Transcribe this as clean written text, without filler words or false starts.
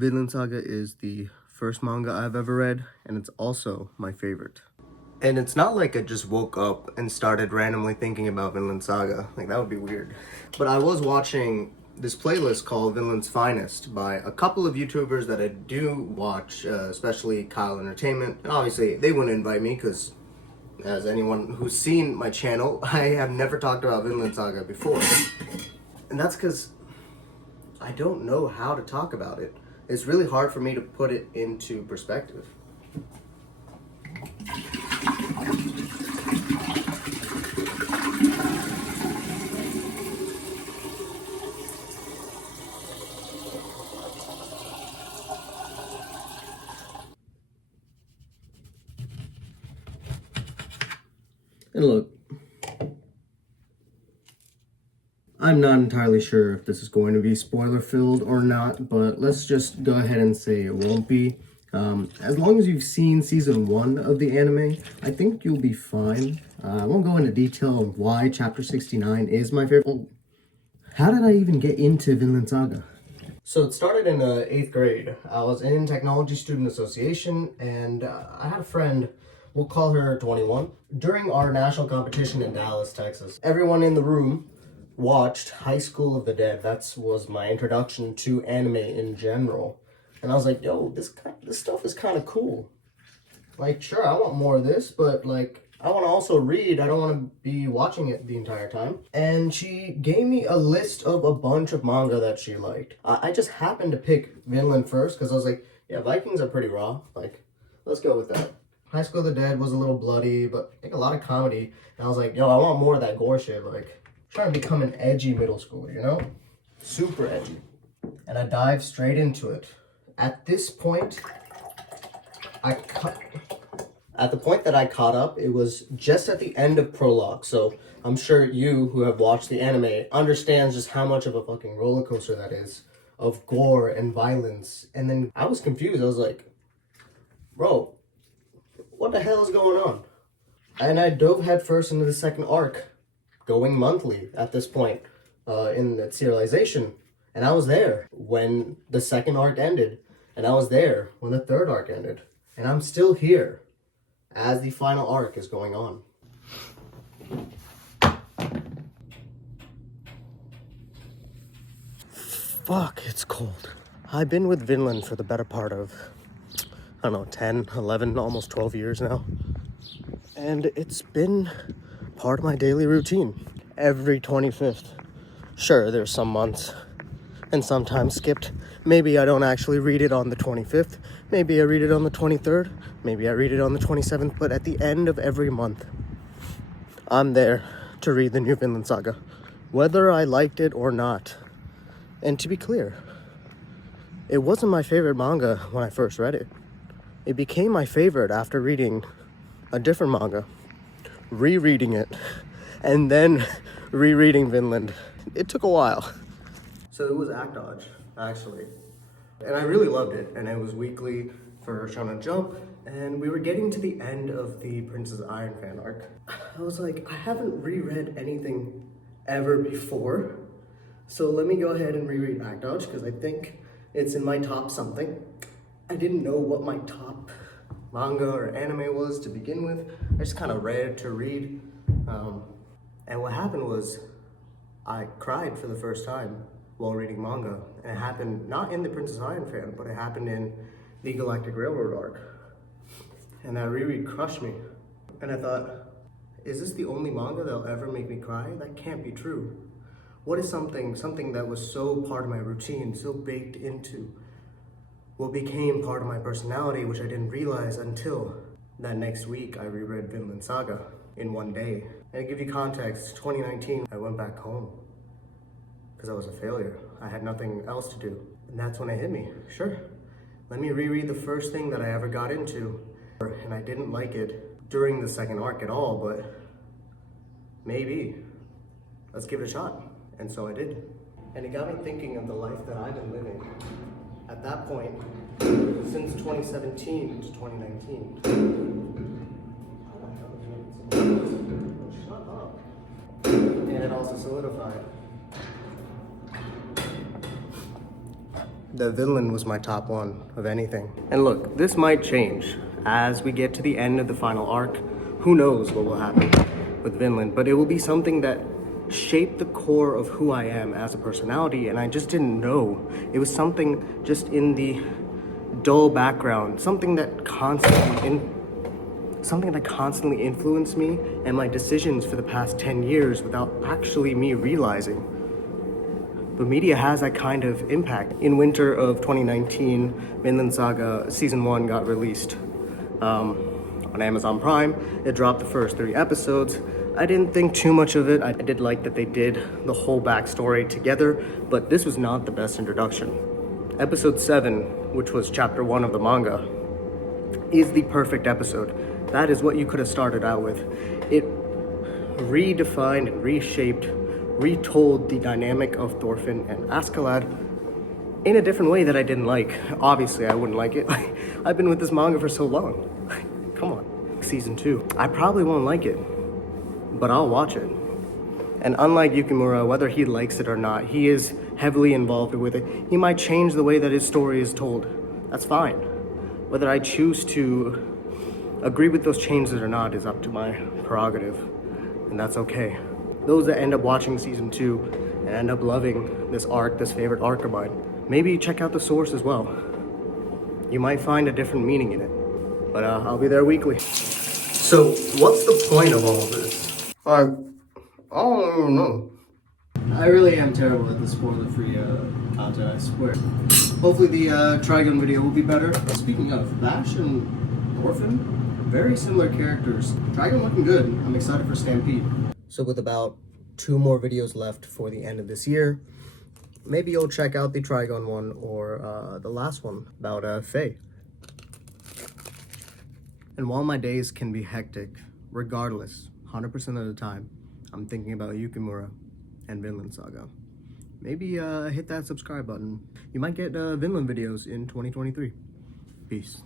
Vinland Saga is the first manga I've ever read, and it's also my favorite. And it's not like I just woke up and started randomly thinking about Vinland Saga. Like, that would be weird. But I was watching this playlist called Vinland's Finest by a couple of YouTubers that I do watch, especially Kyle Entertainment. And obviously, they wouldn't invite me because, as anyone who's seen my channel, I have never talked about Vinland Saga before. And that's because I don't know how to talk about it. It's really hard for me to put it into perspective. And look, I'm not entirely sure if this is going to be spoiler filled or not, but let's just go ahead and say it won't be. As long as you've seen season 1 of the anime, I think you'll be fine. I won't go into detail on why chapter 69 is my favorite. Oh, how did I even get into Vinland Saga? So it started in 8th grade. I was in Technology Student Association, and I had a friend, we'll call her 21, during our national competition in Dallas, Texas. Everyone in the room watched High School of the Dead. That was my introduction to anime in general. And I was like, yo, this stuff is kind of cool. Like, sure, I want more of this, but like, I want to also read. I don't want to be watching it the entire time. And she gave me a list of a bunch of manga that she liked. I just happened to pick Vinland first because I was like, yeah, Vikings are pretty raw. Like, let's go with that. High School of the Dead was a little bloody, but I think a lot of comedy. And I was like, yo, I want more of that gore shit. Like, trying to become an edgy middle schooler, you know? Super edgy. And I dived straight into it. At this point, at the point that I caught up, it was just at the end of prologue. So I'm sure you who have watched the anime understands just how much of a fucking roller coaster that is of gore and violence. And then I was confused. I was like, bro, what the hell is going on? And I dove headfirst into the second arc, going monthly at this point in the serialization. And I was there when the second arc ended. And I was there when the third arc ended. And I'm still here as the final arc is going on. Fuck, it's cold. I've been with Vinland for the better part of, I don't know, 10, 11, almost 12 years now. And it's been part of my daily routine. Every 25th. Sure, there's some months and sometimes skipped. Maybe I don't actually read it on the 25th. Maybe I read it on the 23rd. Maybe I read it on the 27th. But at the end of every month, I'm there to read the new Vinland Saga, whether I liked it or not. And to be clear, it wasn't my favorite manga when I first read it. It became my favorite after reading a different manga, rereading it, and then rereading Vinland. It took a while. So it was Act Dodge, actually. And I really loved it. And it was weekly for Shonen Jump. And we were getting to the end of the Princess Iron fan arc. I was like, I haven't reread anything ever before. So let me go ahead and reread Act Dodge because I think it's in my top something. I didn't know what my top manga or anime was to begin with. I just kind of read to read. And what happened was I cried for the first time while reading manga. And it happened not in the Princess Iron fan, but it happened in the Galactic Railroad arc. And that reread crushed me. And I thought, is this the only manga that'll ever make me cry? That can't be true. What is something that was so part of my routine, so baked into what became part of my personality, which I didn't realize until that next week I reread Vinland Saga in one day. And to give you context, 2019, I went back home because I was a failure. I had nothing else to do. And that's when it hit me. Sure, let me reread the first thing that I ever got into. And I didn't like it during the second arc at all, but maybe, let's give it a shot. And so I did. And it got me thinking of the life that I've been living at that point since 2017 to 2019. Shut up. And it also solidified the villain was my top one of anything. And look, this might change as we get to the end of the final arc. Who knows what will happen with Vinland, but it will be something that shaped the core of who I am as a personality, and I just didn't know. It was something just in the dull background, something that constantly influenced me and my decisions for the past 10 years without actually me realizing. But media has that kind of impact. In winter of 2019, Vinland Saga Season 1 got released on Amazon Prime. It dropped the first 3 episodes. I didn't think too much of it. I did like that they did the whole backstory together, but this was not the best introduction. Episode 7, which was chapter 1 of the manga, is the perfect episode. That is what you could have started out with. It redefined and reshaped, retold the dynamic of Thorfinn and Askeladd in a different way that I didn't like. Obviously, I wouldn't like it. I've been with this manga for so long. Come on. Season 2. I probably won't like it, but I'll watch it. And unlike Yukimura, whether he likes it or not, he is heavily involved with it. He might change the way that his story is told. That's fine. Whether I choose to agree with those changes or not is up to my prerogative, and that's okay. Those that end up watching Season 2 and end up loving this arc, this favorite arc of mine, maybe check out the source as well. You might find a different meaning in it, but I'll be there weekly. So, what's the point of all of this? I don't know. I really am terrible at the spoiler-free content, I swear. Hopefully the Trigun video will be better. Speaking of, Vash and Thorfinn, very similar characters. Trigun looking good. I'm excited for Stampede. So with about 2 more videos left for the end of this year, maybe you'll check out the Trigun one or the last one about Faye. And while my days can be hectic, regardless, 100% of the time, I'm thinking about Yukimura and Vinland Saga. Maybe hit that subscribe button. You might get Vinland videos in 2023. Peace.